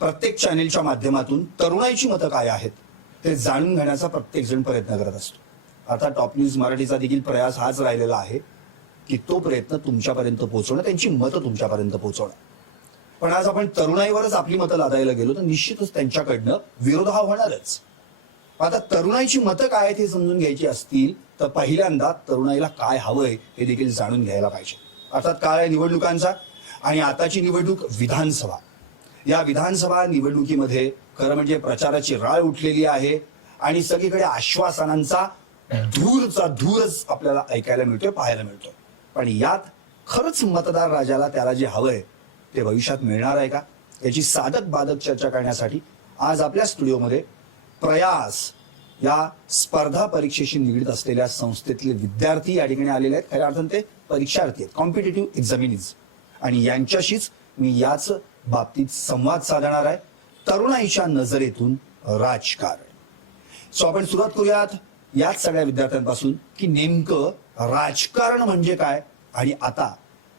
प्रत्येक चॅनेलच्या माध्यमातून तरुणाईची मतं काय आहेत हे जाणून घेण्याचा प्रत्येक जण प्रयत्न करत असतो। आता टॉप न्यूज मराठीचा देखील प्रयास हाच राहिलेला आहे की तो प्रयत्न तुमच्यापर्यंत पोहोचवणं, त्यांची मतं तुमच्यापर्यंत पोहोचवणं। पण आज आपण तरुणाईवरच आपली मतं लादायला गेलो तर निश्चितच त्यांच्याकडनं विरोध हा होणारच। आता तरुणाईची मतं काय आहेत हे समजून घ्यायची असतील तर पहिल्यांदा तरुणाईला काय हवंय हे देखील जाणून घ्यायला पाहिजे। अर्थात काळ आहे निवडणुकांचा आणि आताची निवडणूक विधानसभा। या विधानसभा निवडणुकीमध्ये खरं म्हणजे प्रचाराची राळ उठलेली आहे आणि सगळीकडे आश्वासनांचा धूरच आपल्याला ऐकायला मिळतोय, पाहायला मिळतोय। पण यात खरंच मतदार राजाला त्याला जे हवंय ते भविष्यात मिळणार आहे का याची साधक बाधक चर्चा करण्यासाठी आज आपल्या स्टुडिओमध्ये प्रयास या स्पर्धा परीक्षेशी निगडीत असलेल्या संस्थेतले विद्यार्थी या ठिकाणी आलेले आहेत। खऱ्या अर्थाने ते परीक्षार्थी आहेत, कॉम्पिटिटिव्ह एक्झामिनीज, आणि यांच्याशीच मी याच बाबतीत संवाद साधणार आहे। तरुणाईच्या नजरेतून राजकारण। सो आपण सुरुवात करूयात याच सगळ्या विद्यार्थ्यांपासून की नेमकं राजकारण म्हणजे काय आणि आता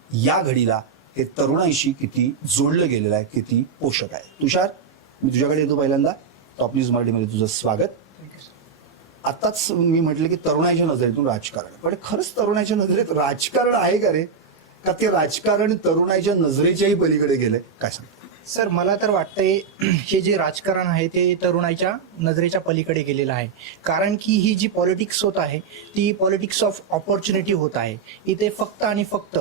या घडीला हे तरुणाईशी किती जोडलं गेलेलं आहे, किती पोषक आहे। तुषार, मी तुझ्याकडे येतो पहिल्यांदा। टॉप न्यूज मराठीमध्ये तुझं स्वागत। आताच मी म्हटलं की तरुणाईच्या नजरेतून राजकारण, पण खरंच तरुणाईच्या नजरेत राजकारण आहे का रे, का ते राजकारण तरुणाईच्या नजरेच्याही पलीकडे गेलंय, काय सांगतो? सर, मला तर वाटतंय हे जे राजकारण आहे ते तरुणाईच्या नजरेच्या पलीकडे गेलेलं आहे। कारण की ही जी पॉलिटिक्स होत आहे ती पॉलिटिक्स ऑफ ऑपॉर्च्युनिटी होत आहे। इथे फक्त आणि फक्त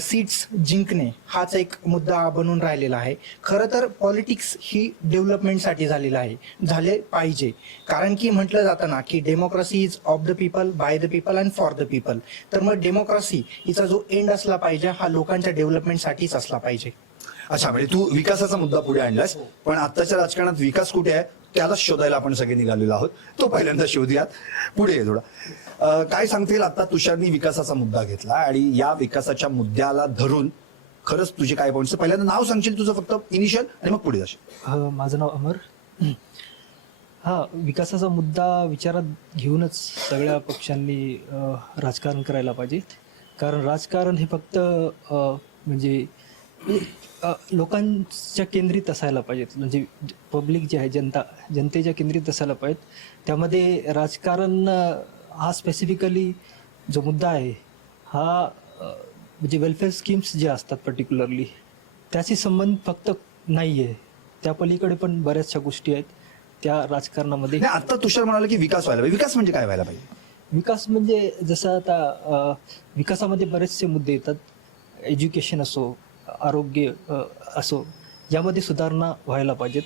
सीट्स जिंकणे हाच एक मुद्दा बनून राहिलेला आहे। खरं तर पॉलिटिक्स ही डेव्हलपमेंटसाठी झालेलं आहे, झाले पाहिजे। कारण की म्हटलं जातं ना की democracy is of the people, by the people and for the people. तर मग डेमोक्रेसी हिचा जो एंड असला पाहिजे हा लोकांच्या डेव्हलपमेंटसाठीच असला पाहिजे। अच्छा, म्हणजे तू विकासाचा मुद्दा पुढे आणलास, पण आताच्या राजकारणात विकास कुठे आहे त्याला शोधायला आपण सगळे निघालेलो आहोत। तो पहिल्यांदा शोधूयात, पुढे ये थोडा। काय सांगतील, आता तुषारनी विकासाचा मुद्दा घेतला आणि या विकासाच्या मुद्द्याला धरून खरंच तुझे काय पॉइंट्स, पहिल्यांदा नाव सांगशील तुझं फक्त इनिशियल आणि मग पुढे जाशील। माझं नाव अमर। विकासाचा मुद्दा विचारात घेऊनच सगळ्या पक्षांनी राजकारण करायला पाहिजे। कारण राजकारण हे फक्त म्हणजे लोकांच्या केंद्रित असायला पाहिजेत, म्हणजे पब्लिक जे आहे, जनतेच्या केंद्रित असायला पाहिजेत। त्यामध्ये राजकारण हा स्पेसिफिकली जो मुद्दा आहे हा म्हणजे वेलफेअर स्कीम्स जे असतात पर्टिक्युलरली त्याशी संबंध फक्त नाही आहे, त्या पलीकडे पण बऱ्याचशा गोष्टी आहेत त्या राजकारणामध्ये। आता तुषार म्हणाला की विकास व्हायला पाहिजे, विकास म्हणजे काय व्हायला पाहिजे? विकास म्हणजे जसं आता विकासामध्ये बरेचसे मुद्दे येतात, एज्युकेशन असो, आरोग्य असो, यामध्ये सुधारणा व्हायला पाहिजेत।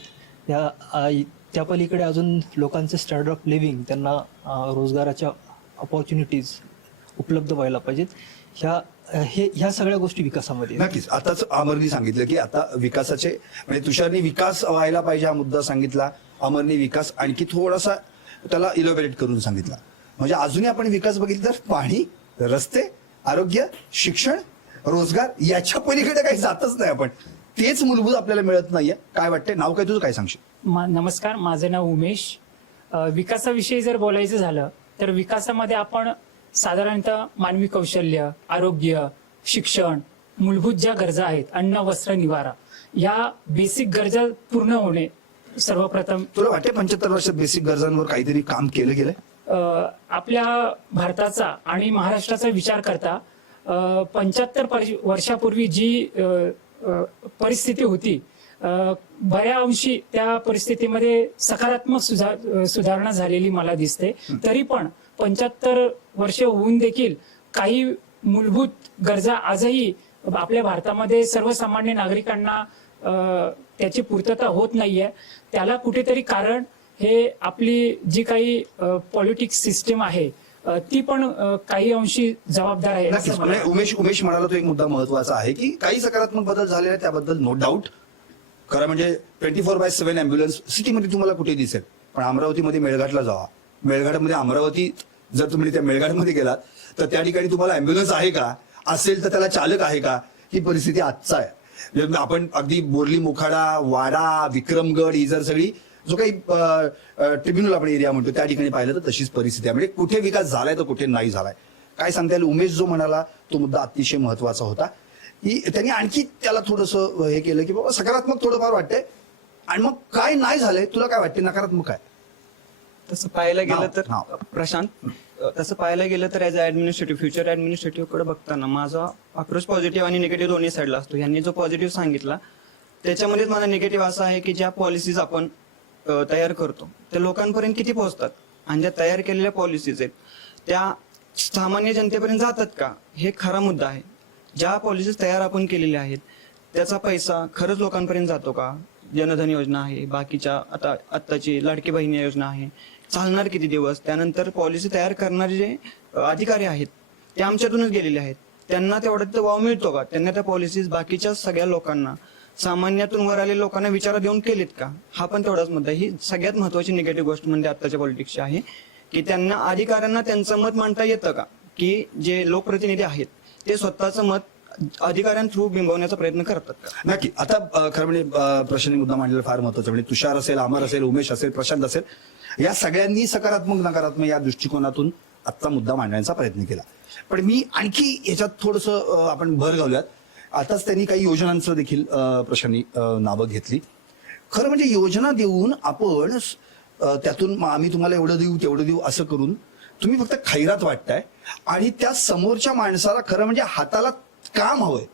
त्या पलीकडे अजून लोकांचे स्टँडर्ड ऑफ लिव्हिंग, त्यांना रोजगाराच्या अपॉर्च्युनिटीज उपलब्ध व्हायला पाहिजेत। ह्या सगळ्या गोष्टी विकासामध्ये नक्कीच। आताच अमरनी सांगितलं की आता विकासाचे म्हणजे तुषारनी विकास व्हायला पाहिजे हा मुद्दा सांगितला, अमरनी विकास आणखी थोडासा त्याला इलॉबरेट करून सांगितला। म्हणजे अजूनही आपण विकास बघितला तर पाणी, रस्ते, आरोग्य, शिक्षण, रोजगार याच्या पलीकडे काही जातच नाही आपण, तेच मूलभूत आपल्याला मिळत नाहीये। काय वाटतंय, नाव काय तुझं, काय सांगशील? नमस्कार, माझं नाव उमेश। विकासाविषयी जर बोलायचं झालं तर विकासामध्ये आपण साधारणतः मानवी कौशल्य, आरोग्य, शिक्षण, मूलभूत ज्या गरजा आहेत, अन्न, वस्त्र, निवारा, या बेसिक गरजा पूर्ण होणे सर्वप्रथम। तुला वाटते 75 वर्षात बेसिक गरजांवर काहीतरी काम केलं गेलंय? आपल्या भारताचा आणि महाराष्ट्राचा विचार करता 75 वर्षापूर्वी जी परिस्थिती होती, बऱ्या अंशी त्या परिस्थितीमध्ये सकारात्मक सुधारणा झालेली मला दिसते। तरी पण 75 वर्ष होऊन देखील काही मूलभूत गरजा आजही आपल्या भारतामध्ये सर्वसामान्य नागरिकांना त्याची पूर्तता होत नाहीये। त्याला कुठेतरी कारण हे आपली जी काही पॉलिटिक्स सिस्टीम आहे ती पण काही अंशी जबाबदार आहे। उमेश म्हणाला तो एक मुद्दा महत्वाचा आहे की काही सकारात्मक बदल झाले आहेत, त्याबद्दल नो डाऊट। खरं म्हणजे 24/7 अँब्युलन्स सिटीमध्ये तुम्हाला कुठे दिसेल, पण अमरावतीमध्ये मेळघाटला जावा, मेळघाटमध्ये अमरावती जर तुम्ही त्या मेळघाटमध्ये गेलात तर त्या ठिकाणी तुम्हाला अँब्युलन्स आहे का, असेल तर त्याला चालक आहे का, ही परिस्थिती आजचा आहे। आपण अगदी बोर्ली, मोखाडा, वाडा, विक्रमगड ही जर सगळी जो काही ट्रिब्युनल आपण एरिया म्हणतो त्या ठिकाणी पाहिलं तर तशीच परिस्थिती आहे। म्हणजे कुठे विकास झालाय तर कुठे नाही झालाय, काय सांगता येईल? उमेश जो म्हणाला तो मुद्दा अतिशय महत्वाचा होता की त्यांनी आणखी त्याला थोडंसं हे केलं की बाबा सकारात्मक थोडंफार वाटतंय, आणि मग काय नाही झालंय तुला काय वाटते नकारात्मक काय? तसं पाहायला गेलं तर नाव. प्रशांत, तसं पाहायला गेलं तर as a administrative future administrative कडे बघताना माझा अप्रोच पॉझिटिव्ह आणि निगेटिव्ह दोन्ही साईडला असतो. यांनी जो पॉझिटिव्ह सांगितला त्याच्यामध्येच मला निगेटिव्ह असा आहे की ज्या पॉलिसीज आपण तयार करतो त्या लोकांपर्यंत किती पोहोचतात आणि ज्या तयार केलेल्या पॉलिसीज आहेत त्या सामान्य जनतेपर्यंत जातात का, हे खरा मुद्दा आहे. ज्या पॉलिसीज तयार आपण केलेल्या आहेत त्याचा पैसा खरंच लोकांपर्यंत जातो का? जनधन योजना आहे, बाकीच्या आता आत्ताची लाडकी बहिणी योजना आहे, चालणार किती दिवस? त्यानंतर पॉलिसी तयार करणारे जे अधिकारी आहेत ते आमच्यातूनच गेलेले आहेत, त्यांना तेवढा वाव मिळतो का? त्यांना त्या पॉलिसीज बाकीच्या सगळ्या लोकांना, सामान्यातून वर आलेल्या लोकांना विचार देऊन केलेत का? हा पण तेवढाच मुद्दा. ही सगळ्यात महत्वाची निगेटिव्ह गोष्ट म्हणजे आत्ताच्या पॉलिटिक्सची आहे की त्यांना अधिकाऱ्यांना त्यांचं मत मांडता येतं का, की जे लोकप्रतिनिधी आहेत ते स्वतःचं मत अधिकाऱ्यां थ्रू बिंबवण्याचा प्रयत्न करतात का? नक्की. आता खरं म्हणजे प्रश्न मुद्दा मांडलेला फार महत्वाचा. म्हणजे तुषार असेल, अमर असेल, उमेश असेल, प्रशांत असेल, या सगळ्यांनी सकारात्मक नकारात्मक या दृष्टिकोनातून आजचा मुद्दा मांडण्याचा प्रयत्न केला. पण मी आणखी याच्यात थोडंसं आपण भर घालूयात. आताच त्यांनी काही योजनांचं देखील प्रशांनी नावं घेतली. खरं म्हणजे योजना देऊन आपण त्यातून आम्ही तुम्हाला एवढं देऊ तेवढं देऊ असं करून तुम्ही फक्त खैरात वाटताय आणि त्या समोरच्या माणसाला खरं म्हणजे हाताला काम हवंय,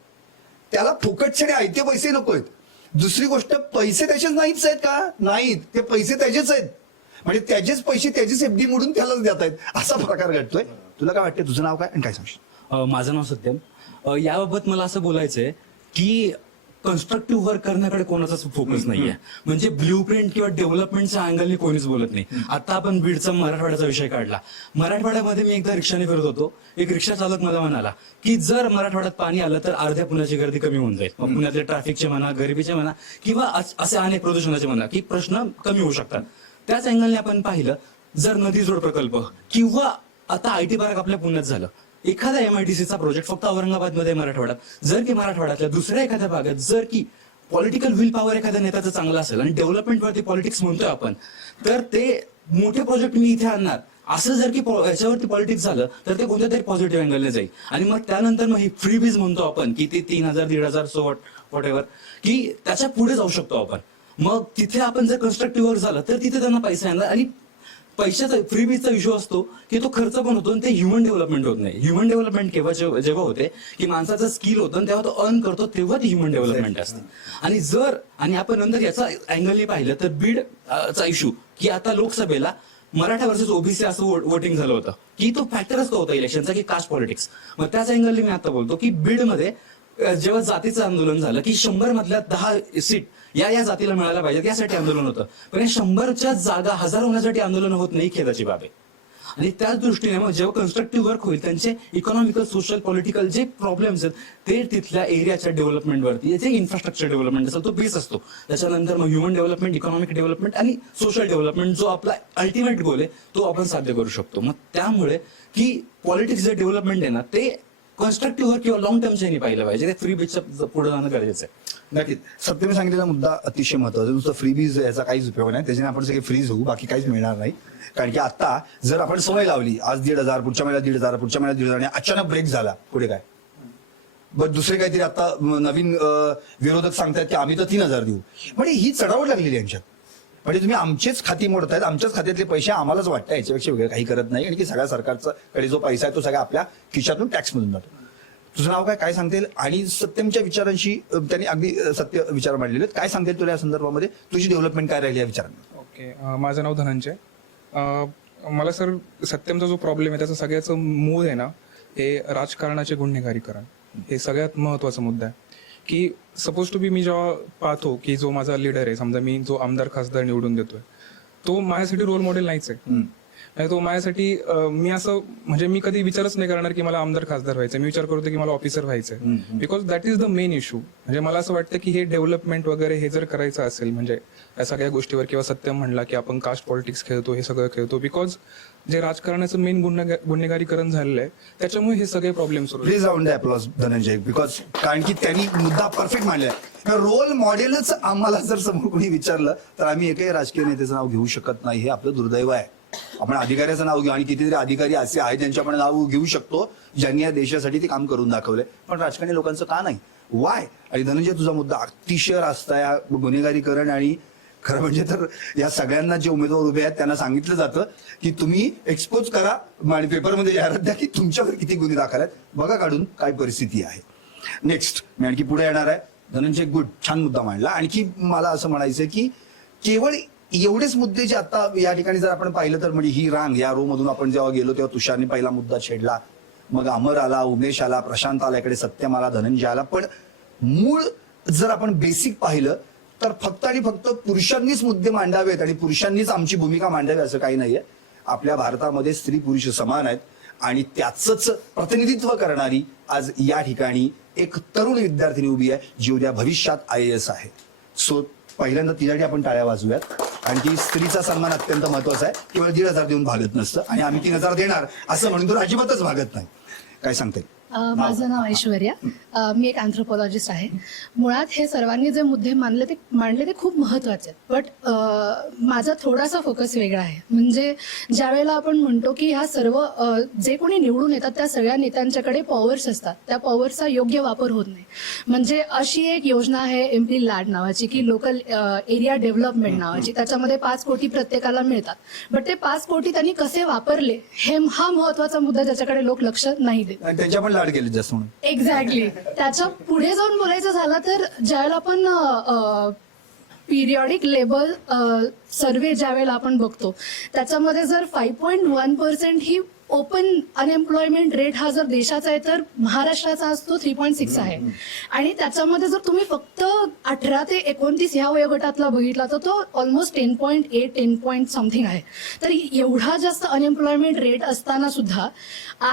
त्याला फुकटचे आयते पैसे नकोयत. दुसरी गोष्ट, पैसे त्याचेच नाहीच आहेत का? नाहीत, ते पैसे त्याचेच आहेत. म्हणजे त्याचेच पैसे त्याचीच एफडी मोडून त्यालाच देत आहेत, असा प्रकार घडतोय. तुला काय वाटतं? तुझं नाव काय आणि काय सांगशील? माझं नाव सत्यम. याबाबत मला असं बोलायचंय की कन्स्ट्रक्टिव्ह वर्क करण्याकडे कोणाचाच फोकस नाहीये. म्हणजे ब्ल्यूप्रिंट किंवा डेव्हलपमेंटच्या अँगलने कोणीच बोलत नाही. आता आपण बीडचा मराठवाड्याचा विषय काढला. मराठवाड्यामध्ये मी एकदा रिक्षाने फिरत होतो. एक रिक्षा चालक मला म्हणाला की जर मराठवाड्यात पाणी आलं तर अर्ध्या पुण्याची गर्दी कमी होऊन जाईल. मग पुण्यातले ट्रॅफिकचे म्हणा, गरिबीचे म्हणा किंवा असे अनेक प्रदूषणाचे म्हणा की प्रश्न कमी होऊ शकतात. त्याच अँगलने आपण पाहिलं, जर नदी जोड प्रकल्प किंवा आता आयटी पार्क आपल्या पुण्यात झालं, एखादा एमआयडीसीचा प्रोजेक्ट फक्त औरंगाबादमध्ये मराठवाड्यात, जर की मराठवाड्यातल्या दुसऱ्या एखाद्या भागात जर की पॉलिटिकल विल पॉवर एखाद्या नेत्याचं चांगलं असेल आणि डेव्हलपमेंटवरती पॉलिटिक्स म्हणतोय आपण, तर ते मोठे प्रोजेक्ट मी इथे आणणार असं जर की याच्यावरती पॉलिटिक्स झालं तर ते कोणत्या तरी पॉझिटिव्ह अँगलने जाईल. आणि मग त्यानंतर मग ही फ्री बीज म्हणतो आपण की ते 3,000 1,500 सो वॉट एव्हर, की त्याच्या पुढे जाऊ शकतो आपण. मग तिथे आपण जर कन्स्ट्रक्टिव्ह वर्क झालं तर तिथे त्यांना पैसा येणार. आणि पैशाचा फ्रीबीजचा इश्यू असतो की तो खर्च पण होतो आणि ते ह्युमन डेव्हलपमेंट होत नाही. ह्युमन डेव्हलपमेंट जेव्हा होते की माणसाचं स्किल होतं आणि तेव्हा तो अर्न करतो तेव्हा ती ह्युमन डेव्हलपमेंट असते. आणि आपण नंतर याचा अँगलने पाहिलं तर बीड चा इश्यू की आता लोकसभेला मराठा वर्सेस ओबीसी असं वोटिंग झालं होतं की तो फॅक्टरच तो होता इलेक्शनचा की कास्ट पॉलिटिक्स. मग त्याच अँगलने मी आता बोलतो की बीडमध्ये जेव्हा जातीचं आंदोलन झालं की 100 मधल्या 10 सीट या जातीला मिळायला पाहिजेत यासाठी आंदोलन होतं. पण या 100च्या जागा 1000 होण्यासाठी आंदोलन होत नाही, खेदाची बाब आहे. आणि त्याच दृष्टीने मग जेव्हा कन्स्ट्रक्टिव्ह वर्क होईल त्यांचे इकॉनॉमिकल, सोशल, पॉलिटिकल जे प्रॉब्लेम्स आहेत ते तिथल्या एरियाच्या डेव्हलपमेंटवरती, जे इन्फ्रास्ट्रक्चर डेव्हलपमेंट असेल तो बेस असतो. त्याच्यानंतर मग ह्युमन डेव्हलपमेंट, इकॉनॉमिक डेव्हलपमेंट आणि सोशल डेव्हलपमेंट जो आपला अल्टिमेट गोल आहे तो आपण साध्य करू शकतो. मग त्यामुळे की पॉलिटिक्स जे डेव्हलपमेंट आहे ना ते कन्स्ट्रक्टिव्ह वर्क किंवा लॉंग टर्मच्या नाही पाहिलं पाहिजे. ते फ्री बीजच्या पुढे जाणं गरजेचं आहे. नक्कीच. सत्यने सांगितलेला मुद्दा अतिशय महत्वाचा. नुसतं फ्री बीज याचा काहीच उपयोग नाही, त्याच्याने आपण सगळे फ्रीज होऊ, बाकी काहीच मिळणार नाही. कारण की आता जर आपण सवय लावली, आज 1,500, पुढच्या महिन्यात 1,500, पुढच्या महिन्यात 1,500 आणि अचानक ब्रेक झाला, पुढे काय? बरं दुसरे काहीतरी आता नवीन विरोधक सांगतायत की आम्ही तर 3,000 देऊ. म्हणजे ही चढावट लागलेली यांच्यात. म्हणजे तुम्ही आमचेच खाती मोडतायत, आमच्याच खात्यातले पैसे आम्हालाच वाटतात, याच्यापेक्षा वेगळं काही करत नाही. आणि की सगळ्या सरकारचा कडे जो पैसा आहे तो सगळा आपल्या खिशातून टॅक्स मधून जातो. तुझं नाव काय सांगतील? आणि सत्यमच्या विचारांशी त्यांनी अगदी सत्य विचार मांडलेले आहेत. काय सांगतील तुला या संदर्भामध्ये? तुझी डेव्हलपमेंट काय राहिली या विचारांना? ओके, माझं नाव धनंजय. मला सर सत्यमचा जो प्रॉब्लेम आहे त्याचं सगळ्याचं मूळ आहे ना, हे राजकारणाचे गुन्हेगारीकरण. हे सगळ्यात महत्वाचा मुद्दा आहे की सपोज टू बी मी जेव्हा पाहतो की जो माझा लीडर आहे, समजा मी जो आमदार खासदार निवडून देतोय तो माझ्यासाठी रोल मॉडेल नाहीच आहे. तो माझ्यासाठी मी असं म्हणजे मी कधी विचारच नाही करणार की मला आमदार खासदार व्हायचं. मी विचार करतो की मला ऑफिसर व्हायचंय. Because that is the main issue. म्हणजे मला असं वाटतं की हे डेव्हलपमेंट वगैरे हे जर करायचं असेल म्हणजे या सगळ्या गोष्टीवर, किंवा सत्यम म्हणला की आपण कास्ट पॉलिटिक्स खेळतो, हे सगळं खेळतो, बिकॉज जे राजकारणाचं मेन गुन्हेगारीकरण झालेलं आहे त्याच्यामुळे हे सगळे प्रॉब्लेम सुरू. Please round applause Dhananjay, because कारण की त्यांनी मुद्दा परफेक्ट मांडलाय. रोल मॉडेलच आम्हाला जर समोर कोणी विचारलं तर आम्ही एकही राजकीय नेत्याचं नाव घेऊ शकत नाही, हे आपलं दुर्दैव आहे. आपण अधिकाऱ्याचं नाव घेऊ आणि कितीतरी अधिकारी असे आहेत ज्यांच्या आपण नाव घेऊ शकतो ज्यांनी या देशासाठी ते काम करून दाखवलंय. पण राजकारणी लोकांचं का नाही? वाय? आणि धनंजय तुझा मुद्दा अतिशय रास्त आहे. गुन्हेगारीकरण आणि खरं म्हणजे तर या सगळ्यांना जे उमेदवार उभे आहेत त्यांना सांगितलं जातं की तुम्ही एक्सपोज करा आणि पेपरमध्ये जाहिरात द्या की तुमच्यावर किती गुन्हे दाखल आहेत, बघा काढून काय परिस्थिती आहे. नेक्स्ट मी आणखी पुढे येणार आहे. धनंजय, गुड, छान मुद्दा मांडला. आणखी मला असं म्हणायचंय की केवळ एवढेच मुद्दे जे आता या ठिकाणी जर आपण पाहिलं तर म्हणजे ही रांग या रो मधून आपण जेव्हा गेलो तेव्हा तुषारने पहिला मुद्दा छेडला, मग अमर आला, उमेश आला, प्रशांत आला, इकडे सत्यम आला, धनंजय आला. पण मूळ जर आपण बेसिक पाहिलं तर फक्त आणि फक्त पुरुषांनीच मुद्दे मांडावेत आणि पुरुषांनीच आमची भूमिका मांडावी असं काही नाहीये. आपल्या भारतामध्ये स्त्री पुरुष समान आहेत आणि त्याचंच प्रतिनिधित्व करणारी आज या ठिकाणी एक तरुण विद्यार्थिनी उभी आहे जी उद्या भविष्यात IAS आहे. सो पहिल्यांदा तिच्यासाठी आपण टाळ्या वाजवूयात. आणि ती स्त्रीचा सन्मान अत्यंत महत्वाचा आहे. केवळ 1,500 देऊन भागत नसतं आणि आम्ही 3,000 देणार असं म्हणून तो अजिबातच भागत नाही. काय सांगते? माझं नाव ऐश्वर्या. मी एक अँथ्रोपॉलॉजिस्ट आहे. मुळात हे सर्वांनी जे मुद्दे मांडले ते खूप महत्वाचे आहेत. बट माझा थोडासा फोकस वेगळा आहे. म्हणजे ज्या वेळेला आपण म्हणतो की ह्या सर्व जे कोणी निवडून येतात त्या सगळ्या नेत्यांच्याकडे पॉवर्स असतात, त्या पॉवरचा योग्य वापर होत नाही. म्हणजे अशी एक योजना आहे MP लॅड नावाची की लोकल एरिया डेव्हलपमेंट नावाची, त्याच्यामध्ये 5 कोटी प्रत्येकाला मिळतात. बट ते 5 कोटी त्यांनी कसे वापरले हा महत्वाचा मुद्दा ज्याच्याकडे लोक लक्ष नाही देत. आणि त्यांच्या पण लाड गेले जास्त म्हणून. एक्झॅक्टली. त्याच्या पुढे जाऊन बोलायचं झालं तर ज्यावेळेला आपण पिरियॉडिक लेबर सर्वे ज्यावेळेला आपण बघतो त्याच्यामध्ये जर 5.1% ही ओपन अनएम्प्लॉयमेंट रेट हा जर देशाचा आहे तर महाराष्ट्राचा असतो 3.6 आहे. आणि त्याच्यामध्ये जर तुम्ही फक्त 18 ते 29 ह्या वयोगटातला बघितला तर तो ऑलमोस्ट 10.8 10 समथिंग आहे. तर एवढा जास्त अनएम्प्लॉयमेंट रेट असताना सुद्धा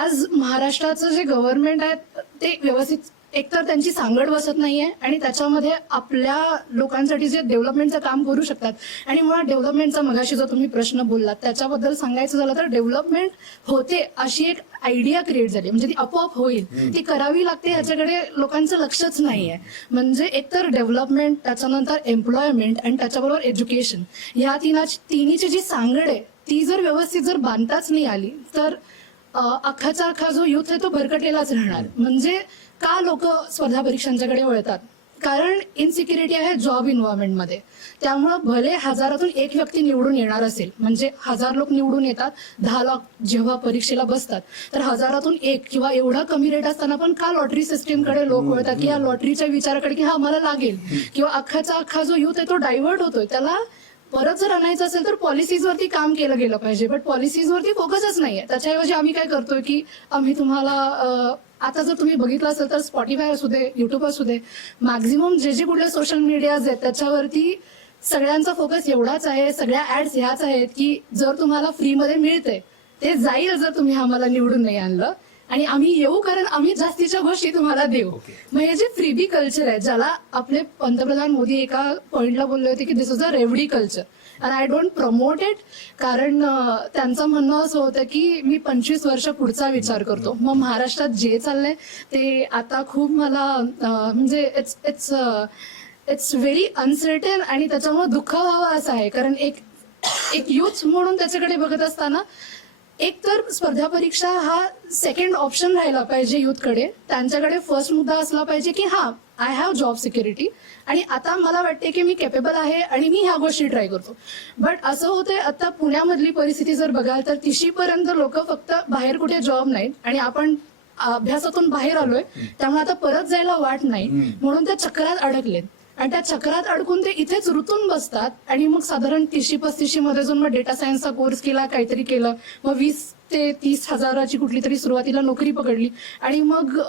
आज महाराष्ट्राचं जे गव्हर्नमेंट आहे ते व्यवस्थित एकतर त्यांची सांगड बसत नाहीये आणि त्याच्यामध्ये आपल्या लोकांसाठी जे डेव्हलपमेंटचं काम करू शकतात. आणि मुळात डेव्हलपमेंटचा मगाशी जो तुम्ही प्रश्न बोललात त्याच्याबद्दल सांगायचं झालं तर डेव्हलपमेंट होते अशी एक आयडिया क्रिएट झाली, म्हणजे ती आपोआप होईल, ती करावी लागते ह्याच्याकडे लोकांचं लक्षच नाहीये. म्हणजे एकतर डेव्हलपमेंट, त्याच्यानंतर एम्प्लॉयमेंट आणि त्याच्याबरोबर एज्युकेशन, ह्या तिन्हीची जी सांगड आहे ती जर व्यवस्थित जर बांधताच नाही आली तर अख्खाचा अख्खा जो युथ आहे तो भरकटलेलाच राहणार. म्हणजे का लोक स्पर्धा परीक्षांच्याकडे वळतात? कारण इनसिक्युरिटी आहे जॉब इन्व्हायरमेंटमध्ये. त्यामुळं भले 1000तून 1 व्यक्ती निवडून येणार असेल, म्हणजे 1000 लोक निवडून येतात, 10 लाख जेव्हा परीक्षेला बसतात तर 1000तून 1 किंवा एवढा कमी रेट असताना पण का लॉटरी सिस्टीमकडे लोक वळतात की या लॉटरीच्या विचाराकडे की हा आम्हाला लागेल, किंवा अख्खाचा अख्खा जो युथ आहे तो डायव्हर्ट होतोय. त्याला परत जर आणायचं असेल तर पॉलिसीजवरती काम केलं गेलं पाहिजे. बट पॉलिसीजवरती फोकसच नाहीये. त्याच्याऐवजी आम्ही काय करतोय की आम्ही तुम्हाला आता जर तुम्ही बघितलं असेल तर स्पॉटीफाय असू दे, युट्यूब असू दे, मॅक्झिमम जे कुठले सोशल मीडियाज आहेत त्याच्यावरती सगळ्यांचा फोकस एवढाच आहे, सगळ्या ऍड्स ह्याच आहेत की जर तुम्हाला फ्रीमध्ये मिळते ते जाईल जर तुम्ही आम्हाला निवडून नाही आणलं, आणि आम्ही येऊ कारण आम्ही जास्तीच्या गोष्टी तुम्हाला देऊ. मग हे जे फ्रीबी कल्चर आहे, ज्याला आपले पंतप्रधान मोदी एका पॉइंटला बोलले होते की दिस इज अ रेवडी culture and I don't promote it. कारण त्यांचं म्हणणं असं होतं की मी 25 वर्ष पुढचा विचार करतो. मग महाराष्ट्रात जे चाललंय ते आता खूप मला म्हणजे इट्स व्हेरी अनसर्टन आणि त्याच्यामुळे दुःख व्हावं असं आहे. कारण एक युथ म्हणून त्याच्याकडे बघत असताना एक तर स्पर्धा परीक्षा हा सेकंड ऑप्शन राहिला पाहिजे युथकडे. त्यांच्याकडे फर्स्ट मुद्दा असला पाहिजे की हा आय हॅव जॉब सिक्युरिटी आणि आता मला वाटते की मी केपेबल आहे आणि मी ह्या गोष्टी ट्राय करतो. बट असं होतंय आता पुण्यामधली परिस्थिती जर बघाल तर 30शी पर्यंत लोक फक्त बाहेर कुठे जॉब नाहीत आणि आपण अभ्यासातून बाहेर आलोय त्यामुळे आता परत जायला वाट नाही म्हणून त्या चक्रात अडकलेत. आणि त्या चक्रात अडकून ते इथेच रुतून बसतात आणि मग साधारण 30-35 मध्ये जाऊन मग डेटा सायन्सचा कोर्स केला, काहीतरी केलं, मग 20 ते 30 हजाराची कुठली तरी सुरुवातीला नोकरी पकडली आणि मग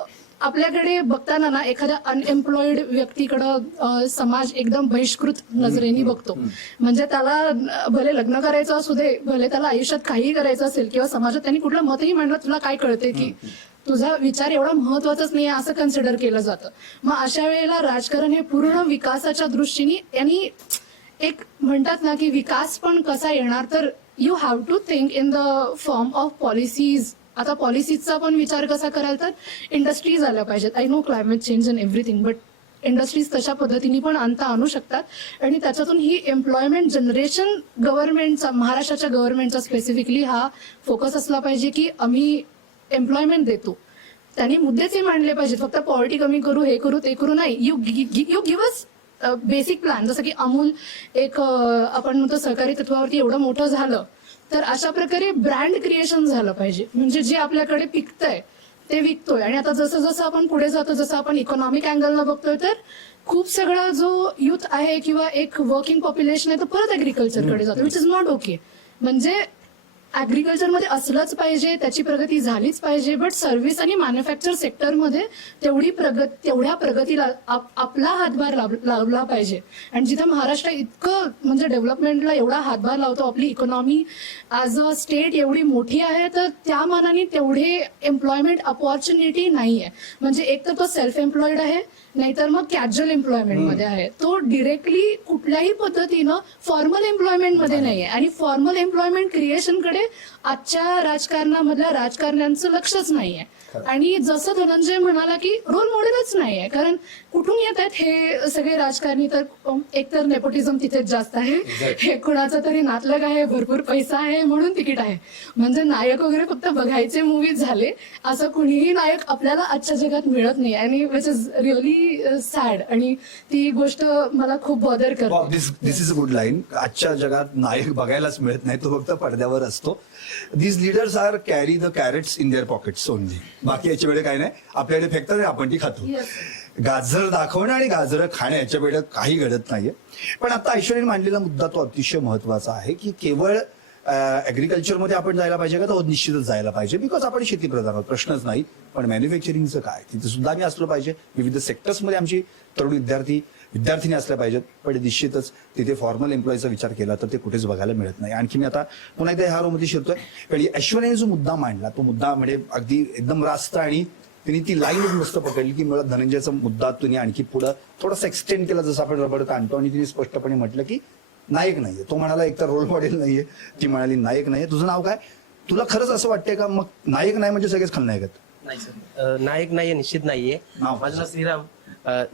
आपल्याकडे बघताना ना एखाद्या अनएम्प्लॉईड व्यक्तीकडं समाज एकदम बहिष्कृत नजरेने बघतो. म्हणजे त्याला भले लग्न करायचं असू दे, भले त्याला आयुष्यात काहीही करायचं असेल किंवा समाजात त्यांनी कुठलं मतही मांडलं, तुला काय कळते की तुझा विचार एवढा महत्वाचाच नाही असं कन्सिडर केलं जातं. मग अशा वेळेला राजकारण हे पूर्ण विकासाच्या दृष्टीने यांनी एक म्हणतात ना की विकास पण कसा येणार तर you have to think in the form of policies. आता पॉलिसीजचा पण विचार कसा कराल तर इंडस्ट्रीज आल्या पाहिजेत. I know climate change and everything, but industries तशा पद्धतीने पण आणता आणू शकतात आणि त्याच्यातून ही एम्प्लॉयमेंट जनरेशन गव्हर्नमेंटचा, महाराष्ट्राच्या गव्हर्नमेंटचा स्पेसिफिकली हा फोकस असला पाहिजे की आम्ही एम्प्लॉयमेंट देतो. त्यांनी मुद्देच हे मांडले पाहिजेत, फक्त पॉवर्टी कमी करू, हे करू, ते करू नाही. You give us basic plan, जसं की अमूल एक आपण म्हणतो सहकारी तत्वावरती एवढं मोठं झालं, तर अशा प्रकारे ब्रँड क्रिएशन झालं पाहिजे. म्हणजे जे आपल्याकडे पिकतंय ते विकतोय. आणि आता जसं जसं आपण पुढे जातो, जसं आपण इकॉनॉमिक अँगलनं बघतोय, तर खूप सगळा जो युथ आहे किंवा एक वर्किंग पॉप्युलेशन आहे तो परत ऍग्रिकल्चरकडे जातो, विच इज नॉट ओके. म्हणजे ऍग्रिकल्चरमध्ये असलंच पाहिजे, त्याची प्रगती झालीच पाहिजे, बट सर्व्हिस आणि मॅन्युफॅक्चर सेक्टरमध्ये तेवढ्या प्रगतीला आपला हातभार लावला पाहिजे. आणि जिथे महाराष्ट्र इतकं म्हणजे डेव्हलपमेंटला एवढा हातभार लावतो, आपली इकॉनॉमी ॲज अ स्टेट एवढी मोठी आहे, तर त्या मानाने तेवढे एम्प्लॉयमेंट अपॉर्च्युनिटी नाही आहे. म्हणजे एक तर तो सेल्फ एम्प्लॉईड आहे, नाहीतर मग कॅज्युअल एम्प्लॉयमेंटमध्ये आहे. तो डिरेक्टली कुठल्याही पद्धतीनं फॉर्मल एम्प्लॉयमेंटमध्ये नाही आहे. आणि फॉर्मल एम्प्लॉयमेंट क्रिएशनकडे आजच्या राजकारणामधल्या राजकारण्यांचं लक्षच नाहीये. आणि जसं धनंजय म्हणाला की रोल मॉडेलच नाहीये. कारण कुठून येत आहेत हे सगळे राजकारणी, तर एकतर नेपोटिझम तिथेच जास्त आहे, हे कुणाचा तरी नातलग आहे, भरपूर पैसा आहे म्हणून तिकीट आहे. म्हणजे नायक वगैरे फक्त बघायचे मूवीज झाले, असं कुणीही नायक आपल्याला आजच्या जगात मिळत नाही. आणि विच इज रिअली सॅड. आणि ती गोष्ट मला खूप बॉदर करते. दिस इज अ गुड लाईन. आजच्या जगात नायक बघायलाच मिळत नाही, तो फक्त पडद्यावर असतो. These leaders are carry the carrots in their pockets only. बाकी याच्या वेळे काही नाही, आपल्याकडे फेकतात आणि आपण ती खातो. गाजर दाखवणं आणि गाजरं खाणं याच्या वेळेत काही घडत नाहीये. पण आता ऐश्वर्याने मांडलेला मुद्दा तो अतिशय महत्वाचा आहे की केवळ ऍग्रिकल्चरमध्ये आपण जायला पाहिजे का? तर निश्चितच जायला पाहिजे, बिकॉज आपण शेतीप्रधान आहोत, प्रश्नच नाही. पण मॅन्युफॅक्चरिंगचं काय, तिथे सुद्धा आम्ही असलं पाहिजे. विविध सेक्टर्समध्ये आमची तरुण विद्यार्थिनी असल्या पाहिजेत. पण निश्चितच तिथे फॉर्मल एम्प्लॉईचा विचार केला तर ते कुठेच बघायला मिळत नाही. आणखी मी आता पुन्हा एकदा ह्या रोमध्ये शिरतोय. पण ऐश्वर्याने जो मुद्दा मांडला तो मुद्दा म्हणजे अगदी एकदम रास्त, आणि तिने ती लाईनच मस्त पकडली की मुळात धनंजयचा मुद्दा तुम्ही आणखी पुढं थोडासा एक्सटेंड केला, जसं आपण रबड आणतो. आणि तिने स्पष्टपणे म्हटलं की नायक नाहीये. तो म्हणाला एकतर रोल मॉडेल नाहीये, ती म्हणाली नायक नाहीये. तुझं नाव काय? तुला खरंच असं वाटतंय का मग नायक नाही म्हणजे सगळेच खलनायक आहेत? नाही सर, नायक नाहीये, निश्चित नाहीये. नाव? माझं नाव श्रीराम.